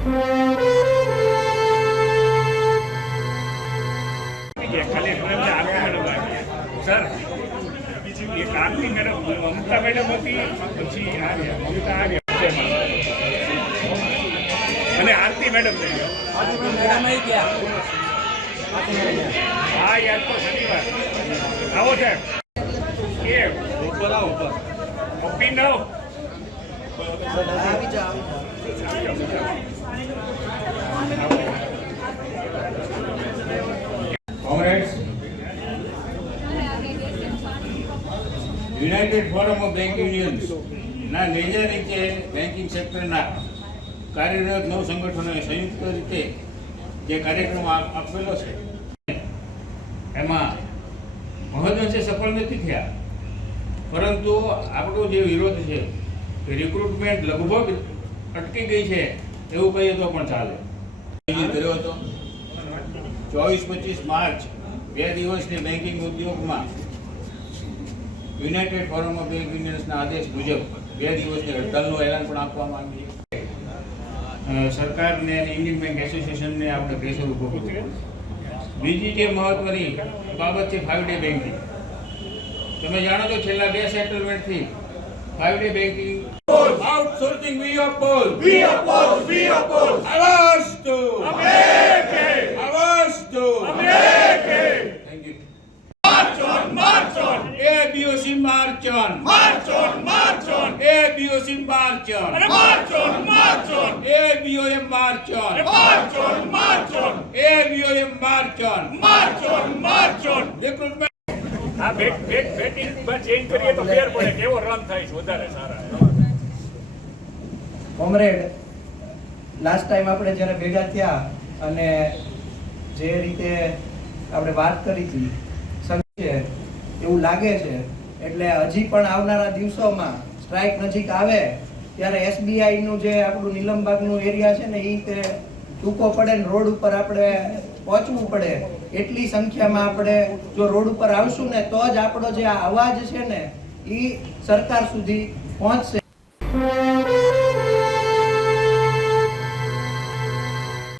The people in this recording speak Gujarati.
સર એક આરતી મેડમ મમતા મેડમ હતી, પછી મમતા અને આરતી મેડમ હા યાર તો શનિવાર આવો સાહેબ કે ઉપર આવો ઉપર ઓપી નો આવી જાઓ comrades, United Forum of Bank Unions ના નેજા નીચે બેન્કિંગ સેક્ટરના કાર્યરત 9 સંગઠનોએ સંયુક્ત રીતે જે કાર્યક્રમ આપેલો છે એમાં મહદઅંશે સફળ નથી થયા, પરંતુ આપણો જે વિરોધ છે કે રિક્રુટમેન્ટ લગભગ અટકી ગઈ છે એવું કહીએ તો પણ ચાલે. કર્યો હતો 24-25 માર્ચ 2 દિવસની બેન્કિંગ ઉદ્યોગમાં યુનાઇટેડ ફોરમ ઓફ બેંક યુનિયન્સના આદેશ મુજબ 2 દિવસની હડતાલનું એલાન પણ આપવામાં આવ્યું છે. સરકારને અને ઇન્ડિયન બેંક એસોસિએશનને આપણે પ્રેશર ઊભો કર્યો. બીજી જે મહત્વની બાબત છે 5-day બેન્કિંગ. તમે જાણો છો છેલ્લા 2 સેટલમેન્ટથી 5-day બેન્કિંગ આઉટસોર્સિંગ વી ઓપોઝ આવાજ દો આવાજ દો. Thank you. March on! ABOC march on! ABOC march on! ABOM march on! Recruitment. આ બેટિંગ ચેન્જ કરીએ તો ફેર પડે કેવો રન થાય છે વધારે સારા. કોમરેડ, લાસ્ટ ટાઈમ આપણે જ્યારે ભેગા થયા અને જે રીતે આપણે વાત કરી હતી એવું લાગે છે, એટલે હજી પણ આવનારા દિવસોમાં સ્ટ્રાઇક નજીક આવે ત્યારે SBI નું જે આપણું નીલમબાગનું એરિયા છે ને એ ટૂંકો પડે ને રોડ ઉપર આપણે પહોંચવું પડે, એટલી સંખ્યામાં આપણે જો રોડ ઉપર આવશું ને તો જ આપણો જે આ અવાજ છે ને એ સરકાર સુધી પહોંચશે.